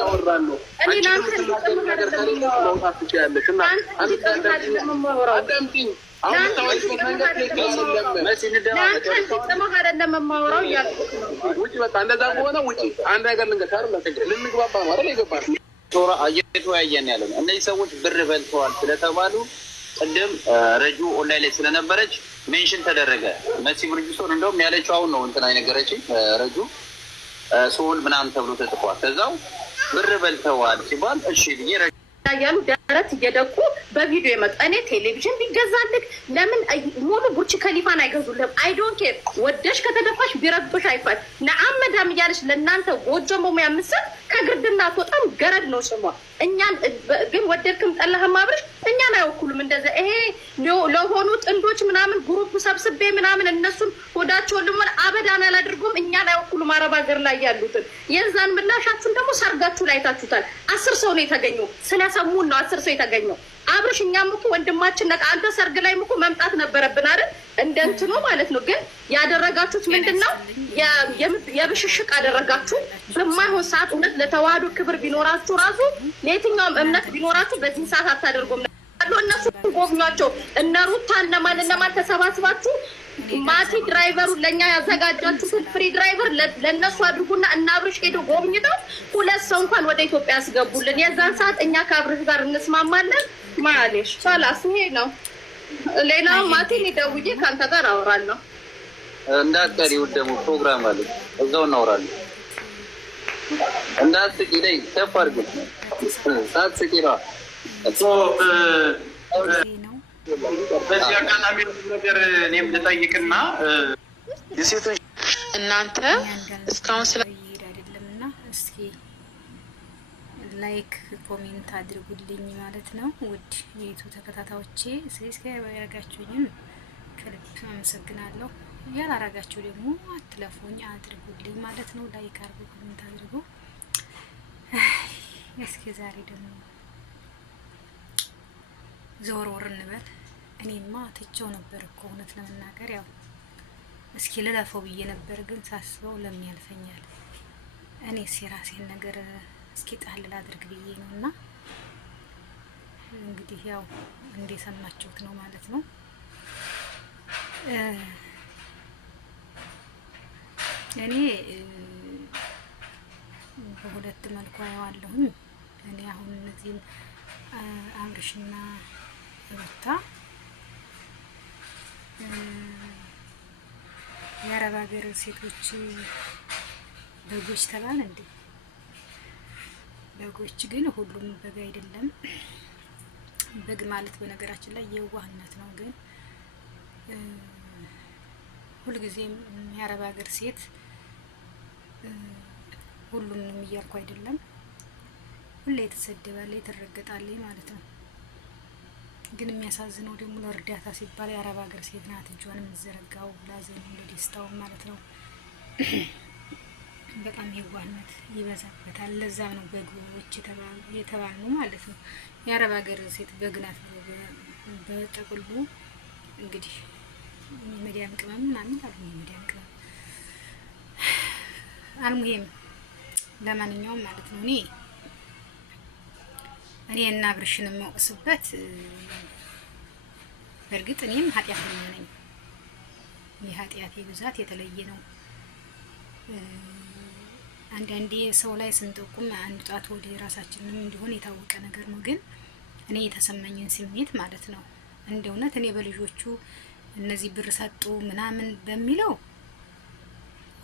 ያወራለሁ እኔ ናንተ ነገር ከሌለ ማውጣት ትችያለሽ እና አዳምጪኝ አሁን ታውቂ ነገር ውጪ በቃ እንደዛ ከሆነ ውጪ አንድ ነገር ልንገርሽ አይደል ልንግባባ ነው አይደል ይገባል ቶራ እየተወያየን ያለው እነዚህ ሰዎች ብር በልተዋል ስለተባሉ ቅድም ረጁ ኦንላይን ላይ ስለነበረች ሜንሽን ተደረገ መሲ ብርጅስቶን እንደውም ያለችው አሁን ነው እንትና አይነገረችኝ ረጁ ሶል ምናምን ተብሎ ተጽፏል ከዛው ብር በልተዋል ሲባል እሺ ብዬ ያያሉ ዳረት እየደቁ በቪዲዮ የመጣ እኔ ቴሌቪዥን ቢገዛልክ ለምን ሙሉ ቡርች ከሊፋን አይገዙልም አይ ዶንት ኬር ወደሽ ከተደፋሽ ቢረግብሽ አይፋል ለአመዳም እያለሽ ለእናንተ ጎጆ መሙያ ምስል ከግርድና አትወጣም ገረድ ነው ስሟ እኛን ግን ወደድክም ጠላህም አብረሽ እኛን አይወኩሉም እንደዛ ይሄ ለሆኑ ጥንዶች ምናምን ግሩፕ ሰብስቤ ምናምን እነሱን ሆዳቸውን ልሞል አበዳን አላድርጎም እኛን አይወኩሉም አረብ ሀገር ላይ ያሉትን የዛን ምላሻችሁን ደግሞ ሰርጋችሁ ላይ ታችሁታል 10 ሰው ነው የተገኘው ስለሰሙን ነው 10 ሰው የተገኘው አብረሽ እኛም እኮ ወንድማችን ነቃ አንተ ሰርግ ላይ እኮ መምጣት ነበረብን አይደል እንደንትኑ ማለት ነው ግን ያደረጋችሁት ምንድነው የብሽሽቅ አደረጋችሁ በማይሆን ሰዓት እውነት ለተዋህዶ ክብር ቢኖራችሁ ራሱ ለየትኛውም እምነት ቢኖራችሁ በዚህ ሰዓት አታደርጉም እነሱ ጎብኟቸው እነ ሩታ እነማን ተሰባስባችሁ ማቲ ድራይቨሩ ለኛ ያዘጋጃችሁት ፍሪ ድራይቨር ለነሱ አድርጉና እና አብርሽ ሄዶ ጎብኝተው 2 ሰው እንኳን ወደ ኢትዮጵያ ያስገቡልን የዛን ሰዓት እኛ ከአብርሽ ጋር እንስማማለን ማለሽ ሰላስ ይሄ ነው ሌላው ማቲን ደውዬ ካንተ ጋር አወራለሁ እንዳትቀሪው ደግሞ ፕሮግራም አለ እዛው እናወራለን እንዳትቂ ላይ ተፋርጉ ሳትቂራ በዚህ አጋጣሚ ነገር እኔም ልጠይቅና የሴቶች እናንተ እስካሁን ስለ ይሄድ አይደለምና እስኪ ላይክ ኮሜንት አድርጉልኝ ማለት ነው ውድ የዩቲዩብ ተከታታዮቼ ሰብስክራይብ ያደርጋችሁኝም ከልብ አመሰግናለሁ ያላረጋችሁ ደግሞ አትለፉኝ አድርጉልኝ ማለት ነው ላይክ አድርጉ ኮሜንት አድርጉ እስኪ ዛሬ ደግሞ ዞር ወር እንበል እኔማ ትቼው ነበር እኮ እውነት ለመናገር ያው እስኪ ልለፈው ብዬ ነበር ግን ሳስበው ለምን ያልፈኛል እኔስ የራሴን ነገር እስኪ ጣል ላድርግ ብዬ ነውና እንግዲህ ያው እንደሰማችሁት ነው ማለት ነው እኔ በሁለት መልኩ አየዋለሁኝ እኔ አሁን እነዚህን አብርሽና ሩታ የአረብ ሀገር ሴቶች በጎች ተባለ እንዴ በጎች ግን ሁሉም በግ አይደለም በግ ማለት በነገራችን ላይ የዋህነት ነው ግን ሁልጊዜም የአረብ ሀገር ሴት ሁሉንም እያልኩ አይደለም ሁሌ የተሰደባለች ትረገጣለች ማለት ነው ግን የሚያሳዝነው ደግሞ ለእርዳታ ሲባል የአረብ ሀገር ሴት ናት እጇን የምትዘረጋው ላዘኑ ለደስታው ማለት ነው በጣም የዋህነት ይበዛበታል ለዛም ነው በጎች የተባሉ ማለት ነው የአረብ ሀገር ሴት በግ ናት በጥቅሉ እንግዲህ የሚዲያም ቅመም ምናምን አሉ የሚዲያም ቅመም አልሙሂም ለማንኛውም ማለት ነው እኔ እና አብርሽን የምወቅስበት በእርግጥ እኔም ኃጢአተኛ ነኝ የኃጢአቴ ብዛት የተለየ ነው አንዳንዴ ሰው ላይ ስንጠቁም አንድ ጣት ወደ ራሳችንም እንዲሆን የታወቀ ነገር ነው ግን እኔ የተሰማኝን ስሜት ማለት ነው እንደ እውነት እኔ በልጆቹ እነዚህ ብር ሰጡ ምናምን በሚለው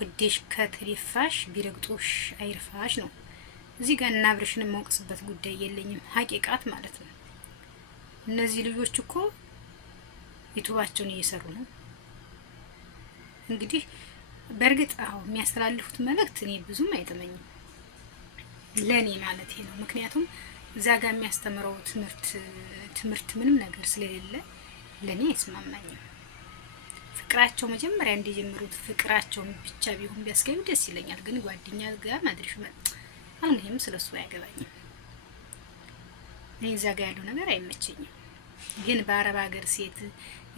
ወዴሽ ከትሪፋሽ ቢረግጦሽ አይርፋሽ ነው እዚህ ጋር እና አብርሽን የማውቅስበት ጉዳይ የለኝም ሀቂቃት ማለት ነው እነዚህ ልጆች እኮ ዩቲዩባቸውን እየሰሩ ነው እንግዲህ በእርግጥ የሚያስተላልፉት መልእክት እኔ ብዙም አይጥመኝም ለኔ ማለት ነው ምክንያቱም እዛ ጋር የሚያስተምረው ትምህርት ምንም ነገር ስለሌለ ለኔ አይስማማኝም ፍቅራቸው መጀመሪያ እንዲጀምሩት ፍቅራቸውን ብቻ ቢሆን ቢያስገኙ ደስ ይለኛል ግን ጓደኛ ጋር ማድረሽ አልሙሂም ስለሱ አያገባኝም እኔ እዛ ጋር ያለው ነገር አይመቸኝም ግን በአረብ ሀገር ሴት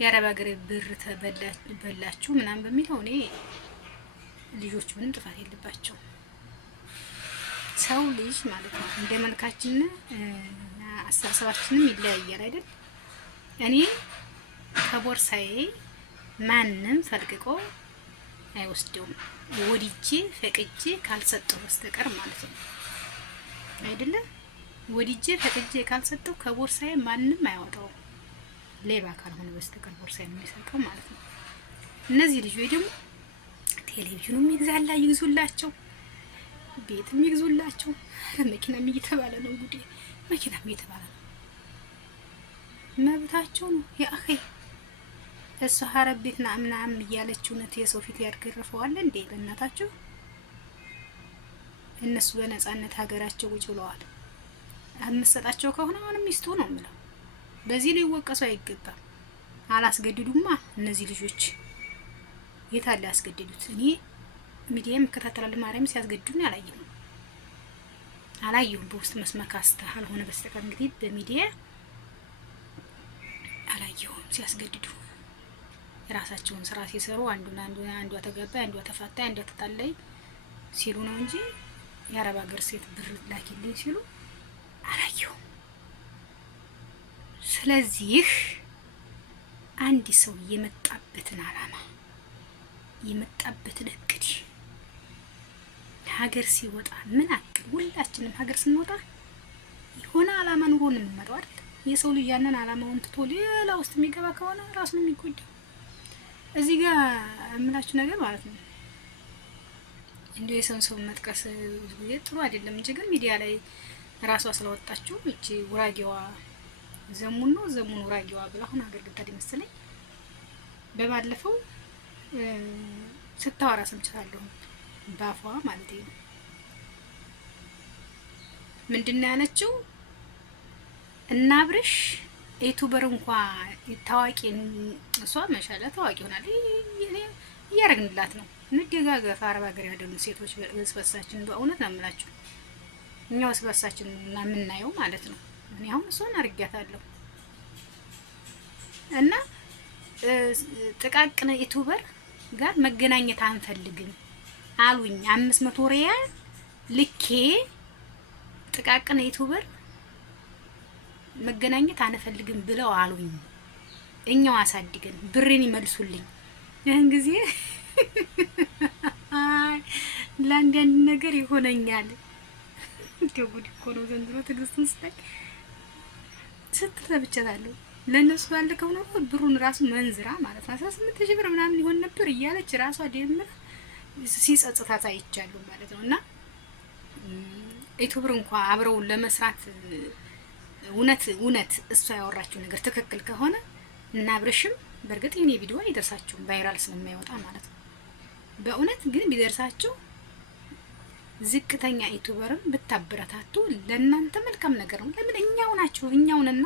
የአረብ ሀገር ብር ተበላችሁ ምናምን በሚለው እኔ ልጆች ምንም ጥፋት የለባቸው ሰው ልጅ ማለት ነው እንደ መልካችን አስተሳሰባችንም ይለያያል አይደል? እኔ ከቦርሳዬ ማንም ፈልቅቆ አይወስደውም ወዲጄ ፈቅጄ ካልሰጠው በስተቀር ማለት ነው አይደለም። ወዲጄ ፈቅጄ ካልሰጠው ከቦርሳዬ ማንም አያወጣውም ሌባ ካልሆነ በስተቀር ቦርሳዬን የሚሰርቀው ማለት ነው። እነዚህ ልጆች ደግሞ ቴሌቪዥኑም ይግዙላቸው፣ ቤትም ይግዙላቸው፣ መኪናም እየተባለ ነው ጉዴ፣ መኪናም እየተባለ ነው። መብታቸው ነው ያኺ። እሱ ሀረብ ቤት ናምናም እያለችው ነው የሰው ፊት ያድገርፈዋል እንዴ? በእናታቸው እነሱ በነጻነት ሀገራቸው ቁጭ ብለዋል። አምሰጣቸው ከሆነ አሁንም ሚስቱ ነው የምለው። በዚህ ሊወቀሱ አይገባም። አላስገድዱማ እነዚህ ልጆች የታለ ያስገድዱት? እኔ ሚዲያ መከታተላለሁ። ማርያም ሲያስገድዱኝ አላየሁም። በውስጥ መስመር ካልሆነ በስተቀር እንግዲህ በሚዲያ አላየሁም ሲያስገድዱ። የራሳቸውን ስራ ሲሰሩ አንዷ ተጋባይ፣ አንዷ ተፋታይ፣ አንዷ ተጣላይ ሲሉ ነው እንጂ የአረብ ሀገር ሴት ብር ላኪልኝ ሲሉ አላየሁም። ስለዚህ አንድ ሰው የመጣበትን አላማ የመጣበትን እቅድ ሀገር ሲወጣ ምን አክል ሁላችንም ሀገር ስንወጣ የሆነ አላማ ኑሮን የምንመጣው አይደል? የሰው ልጅ ያንን አላማውን ትቶ ሌላ ውስጥ የሚገባ ከሆነ ራሱን የሚጎዳው። እዚህ ጋር የምላችሁ ነገር ማለት ነው እንዴ የሰውን ሰው መጥቀስ ጥሩ አይደለም እንጂ ግን ሚዲያ ላይ ራሷ ስለወጣችሁ እቺ ጉራጌዋ ዘሙን ጉራጌዋ ብላ አሁን ሀገር ገብታ መሰለኝ በባለፈው ስታወራ ሰምቻለሁ። ባፏ ማለት ነው። ምንድነው ያለችው? እና አብርሽ ዩቲዩበር እንኳን ታዋቂ እሷ ማሻአላ ታዋቂ ሆናል እያረግንላት ነው። እንደጋገፍ አረብ ሀገር ያደሉ ሴቶች በስበሳችን በእውነት ነው የምላችሁ እኛው በስበሳችን እና የምናየው ማለት ነው። እኔ አሁን እሷን አርጋታለሁ እና ጥቃቅነ ዩቲዩበር ጋር መገናኘት አንፈልግም አሉኝ። 500 ሪያል ልኬ ጥቃቅነ ዩቲዩበር መገናኘት አንፈልግም ብለው አሉኝ። እኛው አሳድገን ብሬን ይመልሱልኝ። ያን ጊዜ ለአንዳንድ ነገር ይሆነኛል። ጉድ እኮ ነው ዘንድሮ። ትግስትን ስትለብቻታለሁ ለነሱ ባልከው ነው ብሩን ራሱ መንዝራ ማለት ነው 18000 ብር ምናምን ይሆን ነበር እያለች ራሷ ደምራ ሲጸጽታት አይቻለሁ ማለት ነው። እና ዩቲዩበር እንኳን አብረው ለመስራት እውነት እሷ ያወራችው ነገር ትክክል ከሆነ እና አብርሽም በእርግጥ የኔ ቪዲዮ አይደርሳችሁም ቫይራል ስለማይወጣ ማለት ነው። በእውነት ግን ቢደርሳችሁ ዝቅተኛ ዩቲዩበርን ብታበረታቱ ለእናንተ መልካም ነገር ነው። ለምን እኛውንና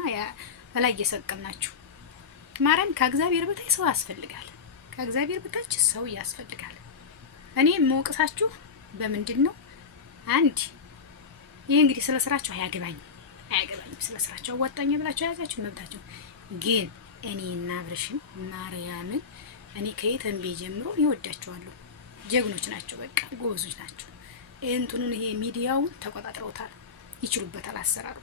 በላይ እየሰቀልናችሁ ማርያም ከእግዚአብሔር በታች ሰው ያስፈልጋል። ከእግዚአብሔር በታች ሰው ያስፈልጋል። እኔ የምወቅሳችሁ በምንድን ነው? አንድ ይሄ እንግዲህ ስለ ስራችሁ አያገባኝም። ስለ ስራችሁ አዋጣኝ ብላችሁ ያዛችሁ መብታችሁ። ግን እኔና አብርሽን ማርያምን እኔ ከየተንቤ ጀምሮ ይወዳቸዋለሁ። ጀግኖች ናቸው። በቃ ጎበዞች ናቸው። እንትኑን ይሄ ሚዲያውን ተቆጣጥረውታል። ይችሉበታል አሰራሩ።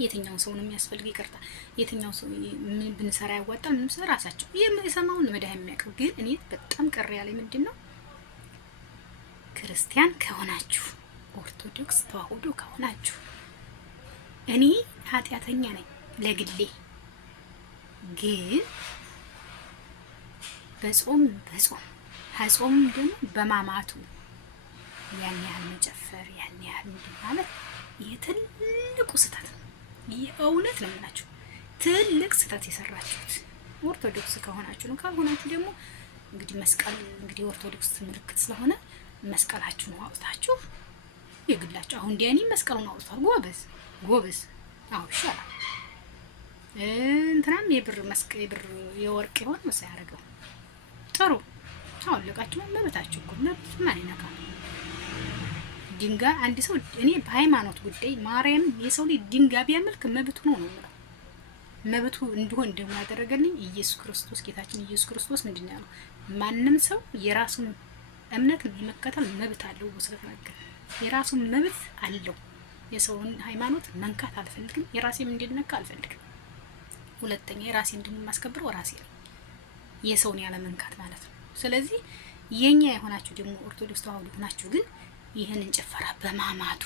የትኛው ሰው ነው የሚያስፈልግ? ይቅርታ የትኛው ሰው ምን ብንሰራ ያዋጣል? ምን ሰራ ራሳቸው የሰማውን መዳህ የሚያውቀው። ግን እኔ በጣም ቀር ያለ ምንድነው ክርስቲያን ከሆናችሁ ኦርቶዶክስ ተዋህዶ ከሆናችሁ እኔ ኃጢአተኛ ነኝ ለግሌ። ግን በጾም ጾም ደግሞ በማማቱ ያን ያህል መጨፈር ያን ያህል ማለት የትልቁ ስህተት ነው። የእውነት ነው የምላችሁ ትልቅ ስህተት የሰራችሁት ኦርቶዶክስ ከሆናችሁ ነው። ካልሆናችሁ ደግሞ እንግዲህ መስቀል እንግዲህ ኦርቶዶክስ ምልክት ስለሆነ መስቀላችሁን አውጥታችሁ የግላችሁ አሁን ዲያኒ መስቀሉን አውጥቷል። ጎበዝ አዎ ይሻላል። እንትናም የብር የወርቅ ይሆን መሳይ ያደረገው ጥሩ አውለቃችሁ መብታችሁ እኮ መብት ማን ይነካል? ድንጋይ አንድ ሰው እኔ በሃይማኖት ጉዳይ ማርያም የሰው ልጅ ድንጋይ ቢያመልክ መብቱ ነው ነው መብቱ እንዲሆን ደግሞ ያደረገልኝ ኢየሱስ ክርስቶስ ጌታችን ኢየሱስ ክርስቶስ ምንድነው ያለው? ማንም ሰው የራሱን እምነት የመከተል መብት አለው ስለተናገረ የራሱን መብት አለው። የሰውን ሃይማኖት መንካት አልፈልግም፣ የራሴም እንዲነካ አልፈልግም። ሁለተኛ የራሴ እንደማስከብረው ራሴ ነው፣ የሰውን ያለ መንካት ማለት ነው። ስለዚህ የኛ የሆናችሁ ደግሞ ኦርቶዶክስ ተዋህዶ ሆናችሁ ግን ይህንን ጭፈራ በማማቱ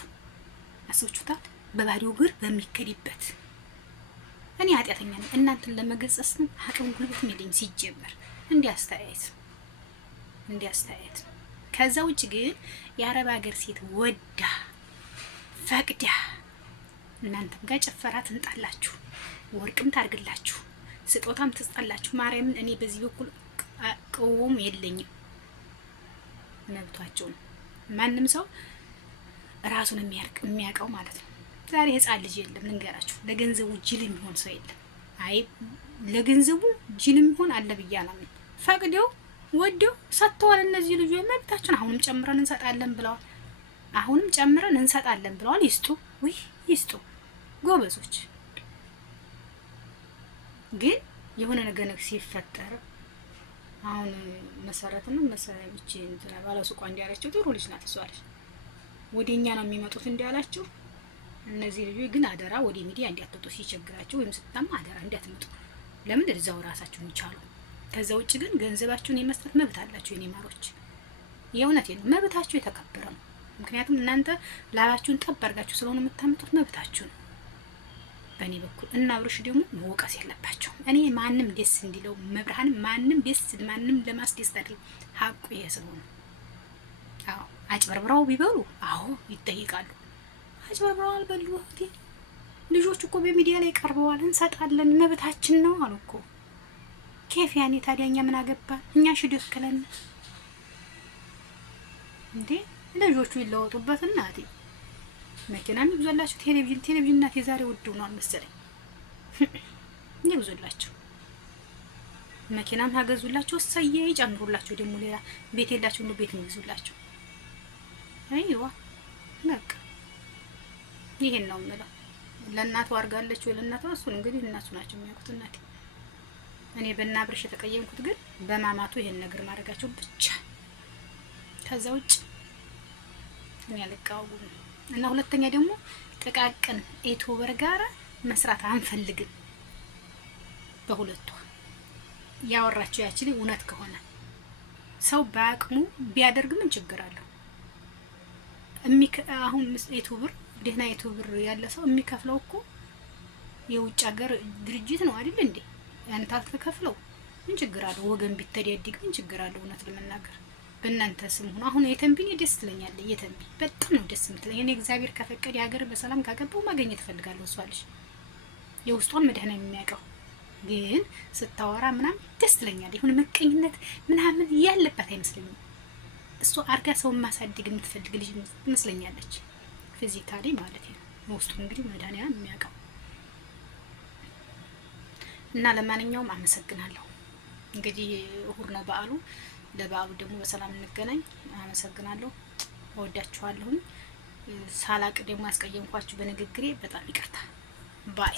አስብቹታል፣ በባዶ እግር በሚከድበት እኔ ኃጢአተኛ ነኝ። እናንተን ለመገጸስ አቅም ጉልበት የለኝም ሲጀመር እንዲያስተያየት ነው። ከዛ ውጭ ግን የአረብ ሀገር ሴት ወዳ ፈቅዳ እናንተም ጋር ጭፈራ ትንጣላችሁ፣ ወርቅም ታርግላችሁ፣ ስጦታም ትስጣላችሁ። ማርያምን እኔ በዚህ በኩል ቅውም የለኝም፣ መብቷቸው ነው። ማንም ሰው ራሱን የሚያውቀው ማለት ነው። ዛሬ ህፃን ልጅ የለም ልንገራችሁ፣ ለገንዘቡ ጅል የሚሆን ሰው የለም። አይ ለገንዘቡ ጅል የሚሆን አለ ብዬ አላምንም። ፈቅደው ወደው ሰጥተዋል። እነዚህ ልጆች መብታችን አሁንም ጨምረን እንሰጣለን ብለዋል። ይስጡ፣ ወይ ይስጡ ጎበዞች። ግን የሆነ ነገር ሲፈጠር አሁን መሰረትንም መሰረብቼ እንትና ባለሱቋ እንዲያላችሁ ጥሩ ልጅ ናት እሷ ልጅ ወደኛ ነው የሚመጡት እንዲያላችሁ። እነዚህ ልጆች ግን አደራ ወደ ሚዲያ እንዲያትወጡ፣ ሲቸግራችሁ ወይም ስትታማ አደራ እንዲያትመጡ። ለምን እዛው ራሳችሁን ይቻሉ። ከዛ ውጭ ግን ገንዘባችሁን የመስጠት መብት አላችሁ የኔ ማሮች። የእውነቴን ነው፣ መብታችሁ የተከበረ ነው። ምክንያቱም እናንተ ላባችሁን ጠብ አድርጋችሁ ስለሆነ የምታመጡት መብታችሁ ነው። በእኔ በኩል እና አብርሽ ደግሞ መወቀስ የለባቸውም። እኔ ማንም ደስ እንዲለው መብርሃን ማንም ለማስደሰት አይደለም፣ ሀቁ ይሄ ስለሆነ። አዎ አጭበርብረው ቢበሉ አዎ ይጠይቃሉ። አጭበርብረው አልበሉ እህቴ፣ ልጆች እኮ በሚዲያ ላይ ቀርበዋል፣ እንሰጣለን መብታችን ነው አሉ እኮ። ኬፍ ያኔ ታዲያ እኛ ምን አገባን? እኛ ሽድክ ከለን እንዴ ልጆቹ ይለወጡበት እናቴ። መኪናም ይብዛላችሁ፣ ቴሌቪዥን እናቴ ዛሬ ውድ ሆኗል መሰለኝ። ይብዛላችሁ፣ መኪናም ያገዙላችሁ፣ እሰየ ይጨምሩላችሁ። ደግሞ ሌላ ቤት የላችሁ ነው ቤት ይይዙላችሁ። አይዋ በቃ ይሄን ነው የምለው። ለእናቷ አርጋለች ወይ ለእናቷ፣ እሱን እንግዲህ እነሱ ናቸው የሚያውቁት እናቴ። እኔ በእናብርሽ የተቀየምኩት ግን በማማቱ ይሄን ነገር ማድረጋቸው ብቻ። ከዛ ውጭ እኔ አልቃወም። እና ሁለተኛ ደግሞ ጥቃቅን ዩቲዩበር ጋር መስራት አንፈልግም። በሁለቱ ያወራቸው ያችሊ እውነት ከሆነ ሰው በአቅሙ ቢያደርግ ምን ችግር አለው? አሁን ዩቲዩበር ደህና ዩቲዩበር ያለ ሰው የሚከፍለው እኮ የውጭ ሀገር ድርጅት ነው አይደል እንዴ? አንተ አትከፍለው ምን ችግር አለው? ወገን ቢተዳደግ ምን ችግር አለው? እውነት ለመናገር በእናንተ ስም ሆኖ አሁን የተንቢን ደስ ትለኛለህ። የተንቢ በጣም ነው ደስ የምትለኝ። እኔ እግዚአብሔር ከፈቀደ ሀገር በሰላም ካገባው ማግኘት እፈልጋለሁ። እሷ ልጅ የውስጧን መድኃኒት የሚያውቀው ግን ስታወራ ምናምን ደስ ትለኛለህ። ይሁን መቀኝነት ምናምን ያለበት አይመስለኝም። እሷ አርጋ ሰውን ማሳደግ የምትፈልግ ልጅ ትመስለኛለች። ፊዚካሊ ማለት ነው። ውስጡ እንግዲህ መድኃኒት የሚያውቀው እና ለማንኛውም አመሰግናለሁ። እንግዲህ እሁድ ነው በዓሉ። ለበዓሉ ደግሞ በሰላም እንገናኝ። አመሰግናለሁ። እወዳችኋለሁ። ሳላቅ ደግሞ ያስቀየምኳችሁ በንግግሬ በጣም ይቅርታ ባይ